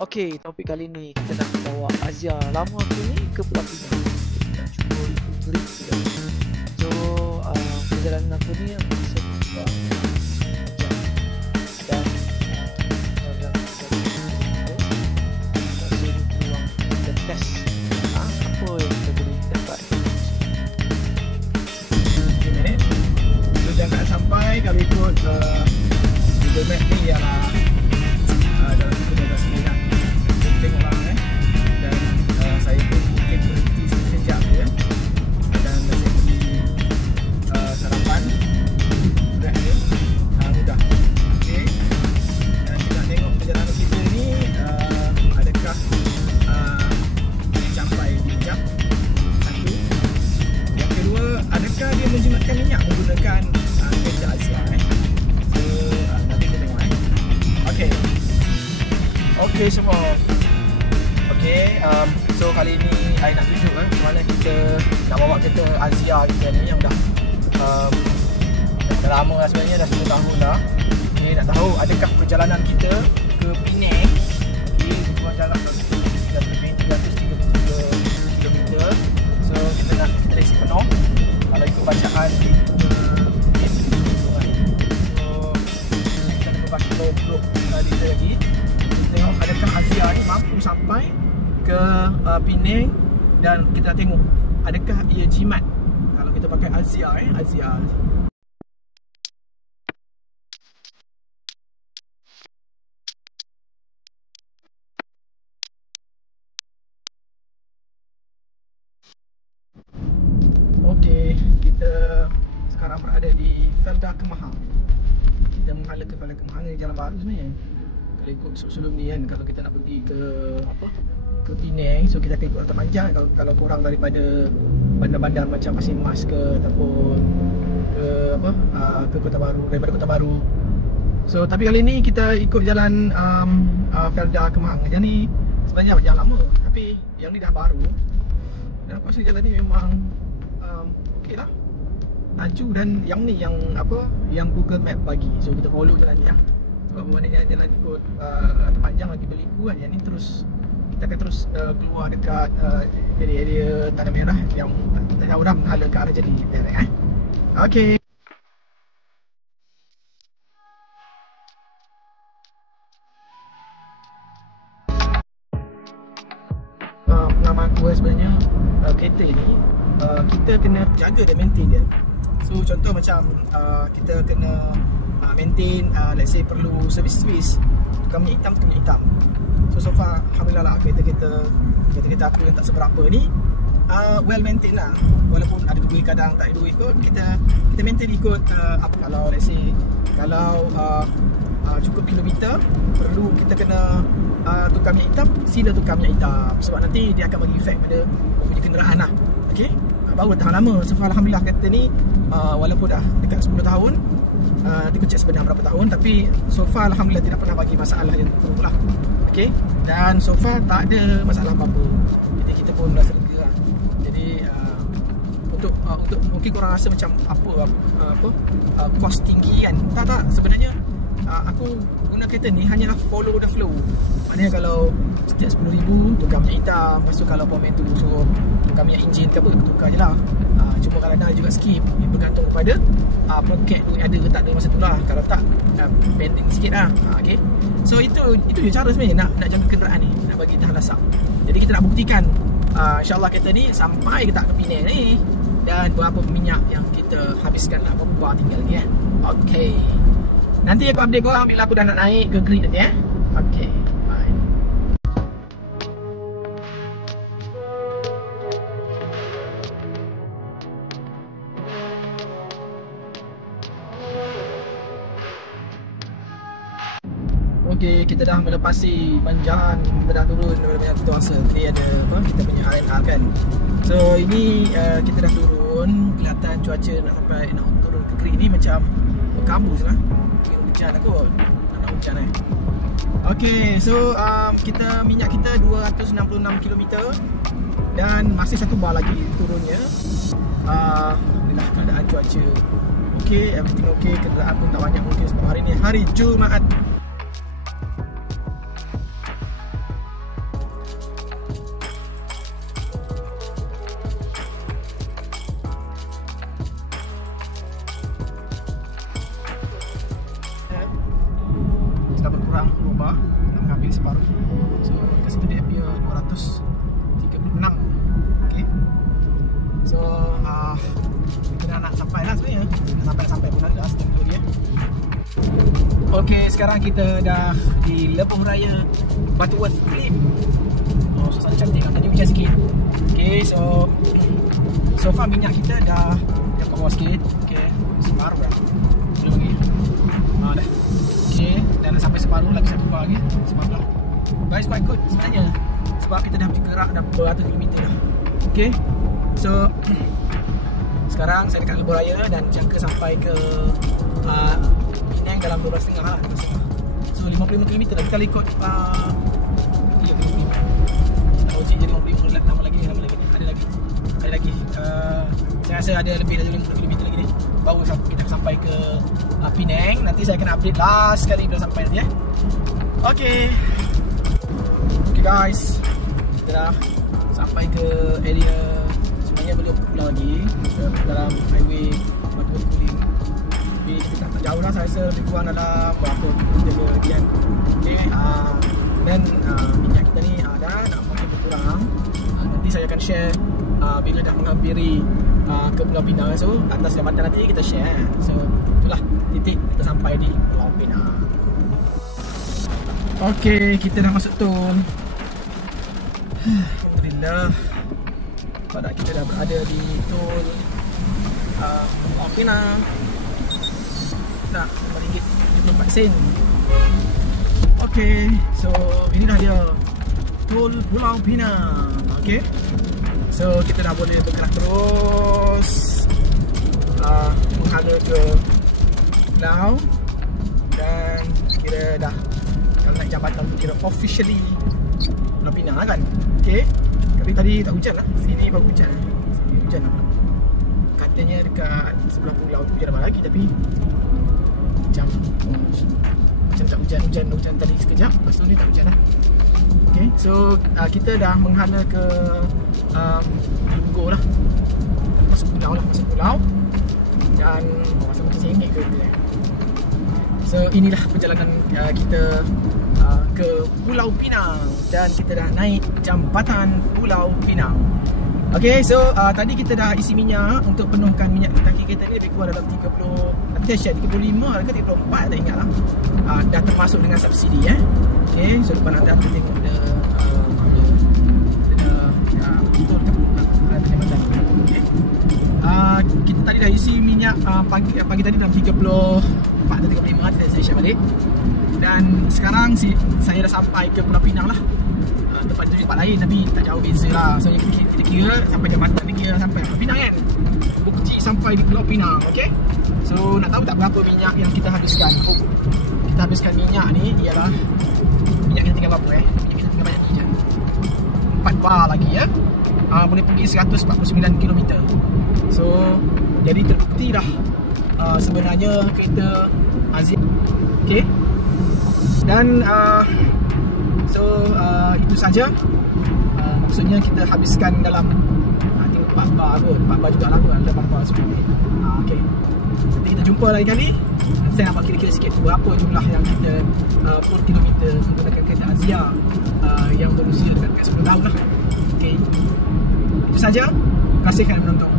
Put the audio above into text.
Okey, topik kali ni kita nak bawa Azia lama aku ni ke Pulau Pinang. Kita nak cuba ikut trip dia. So, perjalanan aku ni aku rasa jam. Dan orang rasa ni peluang kita test apa yang kita boleh dapat. Okay. So jangan sampai kalau ikut Google Map ni ialah dalam pukul 12 minit lah. Tengoklah dan saya pun mungkin berhenti sekejap je dan saya pergi sarapan berat je, mudah. Okay. Dan kita nak tengok perjalanan kita ni adakah sampai di jam. Satu. Yang kedua, adakah dia menjimatkan minyak menggunakan kereta Azia So nanti kita tengok Okay. Okay semua. Okay, so kali ni saya nak tunjuk macam mana kita nak bawa kereta Azia kita ni yang dah lama lah sebenarnya, dah 10 tahun dah. Okay, nak tahu adakah perjalanan kita ke Penang. Okay, buat jalan dah lebih 333 km. So kita nak trace penuh kalau ikut bacaan di kita nak bagi 20 liter lagi. Tengok adakah Azia ni mampu sampai ke Penang dan kita tengok adakah ia jimat kalau kita pakai Azia Azia. Okey, kita sekarang berada di Felda Kemahang. Kita menghala ke Felda Kemahang ni jalan baru sebenarnya. Kalau ikut sebelum ni kan, kalau kita nak pergi ke ke Penang, so kita akan ikut rute panjang. Kalau korang daripada bandar-bandar macam Pasir Mas ke ataupun ke ke Kota Baru, daripada Kota Baru. So tapi kali ni kita ikut jalan Felda Kemahang. Yang ni sebenarnya jalan lama, tapi yang ni dah baru. Dan aku rasa jalan ni memang okey lah, laju. Dan yang ni yang yang Google Map bagi. So kita follow jalan ni lah. Sebab mana jalan ikut panjang lagi berliku kan. Yang ni terus kita akan terus keluar dekat area Tanah Merah yang tak jauh dah menghala ke arah Jadi direct Okey. Pengalaman aku sebenarnya kereta ni kita kena jaga dan maintain dia. So contoh macam kita kena maintain, let's say perlu servis tukang minyak hitam. So far alhamdulillah lah kereta aku yang tak seberapa ni well maintain lah. Walaupun ada duit kadang tak ada duit kot, kita maintain ikut kalau let's say kalau cukup kilometer perlu kita kena tukar minyak hitam, sila tukar minyak hitam. Sebab nanti dia akan bagi efek pada punya kenderaan lah. Okay, baru tahan lama. So far alhamdulillah kereta ni walaupun dah dekat 10 tahun, nanti aku check sebenarnya berapa tahun, tapi so far alhamdulillah tidak pernah bagi masalah yang teruk lah. Okay, dan so far tak ada masalah apa-apa. Jadi kita pun rasa lega lah. Jadi untuk mungkin korang rasa macam cost tinggi kan. Tak, sebenarnya aku guna kereta ni hanyalah follow the flow. Maknanya kalau setiap 10,000 tukar minyak hitam, lepas tu kalau power man tu suruh tukar minyak enjin ke apa, tukar je lah. Cuma kadang-kadang juga skip, bergantung kepada poket duit ada ke tak ada masa tu lah. Kalau tak, pending sikit lah. Okay. So itu je cara sebenarnya nak jaga kenderaan ni, nak bagi tahan lasak. Jadi kita nak buktikan InsyaAllah kereta ni sampai ke tak ke Penang ni, dan berapa minyak yang kita habiskan lah, berapa bar tinggal lagi Okay, nanti aku update korang bila aku dah nak naik ke grid nanti Okay, bye. Okay, kita dah melepasi panjang, kita dah turun daripada banyak tuasa. Tadi ada kita punya R&R kan. So ini kita dah turun, kelihatan cuaca nak turun ke grid ni macam berkabus lah. Mungkin hujan kot, nak hujan Okay, so minyak kita 266 km dan masih satu bar lagi turunnya. Inilah keadaan cuaca. Okay, everything okay, kenderaan pun tak banyak mungkin sebab hari ni hari Jumaat. kurang berubah, nak mengambil separuh. So kat situ dia appear 236. Okay. So kita nak sampai lah sebenarnya. Nak sampai pun dah setengah tu dia. Okay, sekarang kita dah di Lebuh Raya Butterworth Klim. Suasana cantik kan, tadi hujan sikit. Okay, so far minyak kita dah keluar sikit. Okay, separuh dah. Belum lagi. Dah. Okay, dah nak sampai separuh, lagi satu bar lagi. Separuh lah. But it's quite good sebenarnya, sebab kita dah bergerak dah beratus kilometer dah. Okay, so sekarang saya dekat Lebuh Raya dan jangka sampai ke Penang dalam 12.5 lah. So 55 km dah. Kita ikut 35. Kita logik jadi 55 lama lagi. Ada lagi. Saya rasa ada lebih dari 50 km lagi ni. Baru kita sampai ke Penang. Nanti saya akan update last sekali bila sampai nanti Okay guys, kita dah sampai ke area. Sebenarnya belum pulang lagi dalam highway Butterworth Klim. Tapi kita tak jauh lah, saya rasa lebih kurang dalam berapa km lagi kan. Okay, dan minyak kita ni dah nak makin berkurang. Nanti saya akan share bila dah menghampiri ke Pulau Pinang. So atas jambatan nanti kita share. So itulah titik kita sampai di Pulau Pinang. Okay, kita dah masuk tol. Alhamdulillah, pada kita dah berada di tol Pulau Pinang. Dah RM5.74. Okay, so inilah dia tol Pulau Pinang. Okay, so kita dah boleh bergerak terus menghala ke pulau. Dan kira dah, kalau naik jambatan tu kira officially Pulau Pinang lah kan. Okay, tapi tadi tak hujan lah. Sini baru hujan lah. Sini hujan lah. Katanya dekat sebelah pulau tu hujan lagi, tapi macam tak hujan tadi sekejap, lepas tu ni tak hujan lah. Okay, so kita dah menghala ke Lunggur lah. Masuk pulau. Dan masa macam RM1 kereta. So inilah perjalanan kita ke Pulau Pinang. Dan kita dah naik jambatan Pulau Pinang. Okay, so tadi kita dah isi minyak untuk penuhkan minyak tangki kereta ni lebih kurang dalam 35 ke 34, tak ingat lah. Dah termasuk dengan subsidi Okay, so depan anda kita tengok ada betul kan? Okay. Kita tadi dah isi minyak pagi tadi dalam 34 atau 35, tidak saya share balik. Dan sekarang saya dah sampai ke Pulau Pinang lah. Tempat tujuan tempat lain tapi tak jauh beza lah. So kita kira sampai jambatan ni kira sampai Pulau Pinang kan. Bukti sampai di Pulau Pinang. Okay, so nak tahu tak berapa minyak yang kita habiskan? Kita habiskan minyak ni ialah minyak kita tinggal berapa minyak kita tinggal banyak ni je, 4 bar lagi boleh pergi 149 km. So jadi terbukti dah sebenarnya kereta Azim. Okay, dan itu saja. Maksudnya kita habiskan dalam 4 bar kot. 4 bar juga lah kot, ada 4 bar semua. Okay, nanti kita jumpa lain kali. Saya nampak kira-kira sikit berapa jumlah yang kita per kilometer menggunakan kereta Azia yang berusia dekat 10 tahun lah. Okay, itu saja. Terima kasih kerana menonton.